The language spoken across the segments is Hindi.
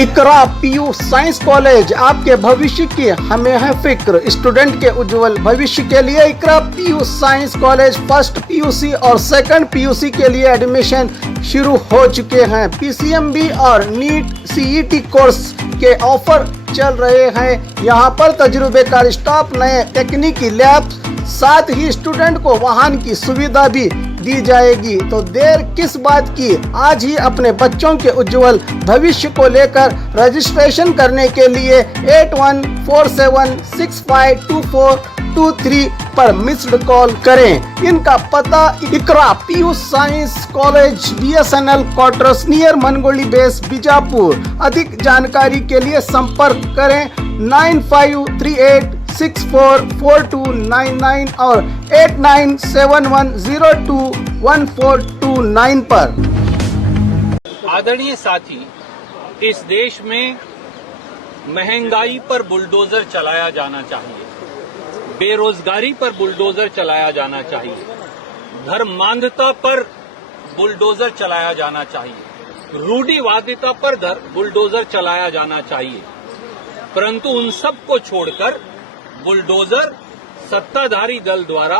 इकरा पीयू साइंस कॉलेज, आपके भविष्य की हमें है फिक्र। स्टूडेंट के उज्जवल भविष्य के लिए Iqra PU science college first PUC और सेकंड पीयूसी के लिए एडमिशन शुरू हो चुके हैं। पीसीएमबी और नीट सीईटी कोर्स के ऑफर चल रहे हैं। यहाँ पर तजुर्बेकार स्टाफ, नए तकनीकी लैब, साथ ही स्टूडेंट को वाहन की सुविधा भी दी जाएगी। तो देर किस बात की, आज ही अपने बच्चों के उज्जवल भविष्य को लेकर रजिस्ट्रेशन करने के लिए 8147652423 पर मिस्ड कॉल करें। इनका पता Iqra PU science college, BSNL quarters near Mangoli base, Bijapur. अधिक जानकारी के लिए संपर्क करें 9538644299 और 8971021429 पर। आदरणीय साथी, इस देश में महंगाई पर बुलडोजर चलाया जाना चाहिए, बेरोजगारी पर बुलडोजर चलाया जाना चाहिए, धर्मांधता पर बुलडोजर चलाया जाना चाहिए, रूढ़िवादिता पर बुलडोजर चलाया जाना चाहिए। परंतु उन सब को छोड़कर बुलडोजर सत्ताधारी दल द्वारा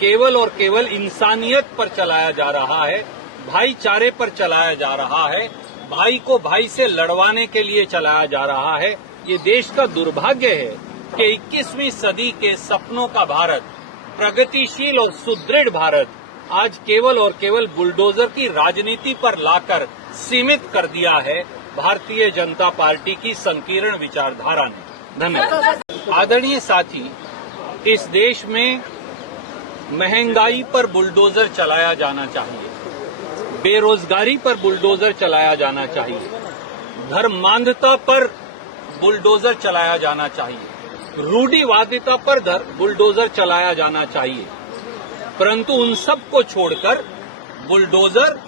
केवल और केवल इंसानियत पर चलाया जा रहा है, भाईचारे पर चलाया जा रहा है, भाई को भाई से लड़वाने के लिए चलाया जा रहा है। ये देश का दुर्भाग्य है कि 21वीं सदी के सपनों का भारत, प्रगतिशील और सुदृढ़ भारत, आज केवल और केवल बुलडोजर की राजनीति पर लाकर सीमित कर दिया है भारतीय जनता पार्टी की संकीर्ण विचारधारा ने। धन्यवाद। आदरणीय साथी, इस देश में महंगाई पर बुलडोजर चलाया जाना चाहिए, बेरोजगारी पर बुलडोजर चलाया जाना चाहिए, धर्मांधता पर बुलडोजर चलाया जाना चाहिए, रूढ़िवादिता पर बुलडोजर चलाया जाना चाहिए। परंतु उन सब को छोड़कर बुलडोजर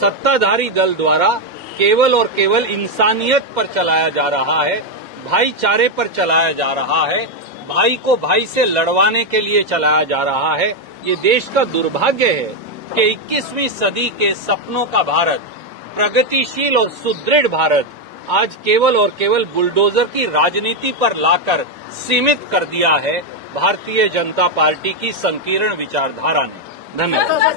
सत्ताधारी दल द्वारा केवल और केवल इंसानियत पर चलाया जा रहा है, भाईचारे पर चलाया जा रहा है, भाई को भाई से लड़वाने के लिए चलाया जा रहा है। ये देश का दुर्भाग्य है कि 21वीं सदी के सपनों का भारत, प्रगतिशील और सुदृढ़ भारत, आज केवल और केवल बुलडोजर की राजनीति पर लाकर सीमित कर दिया है भारतीय जनता पार्टी की संकीर्ण विचारधारा ने। धन्यवाद।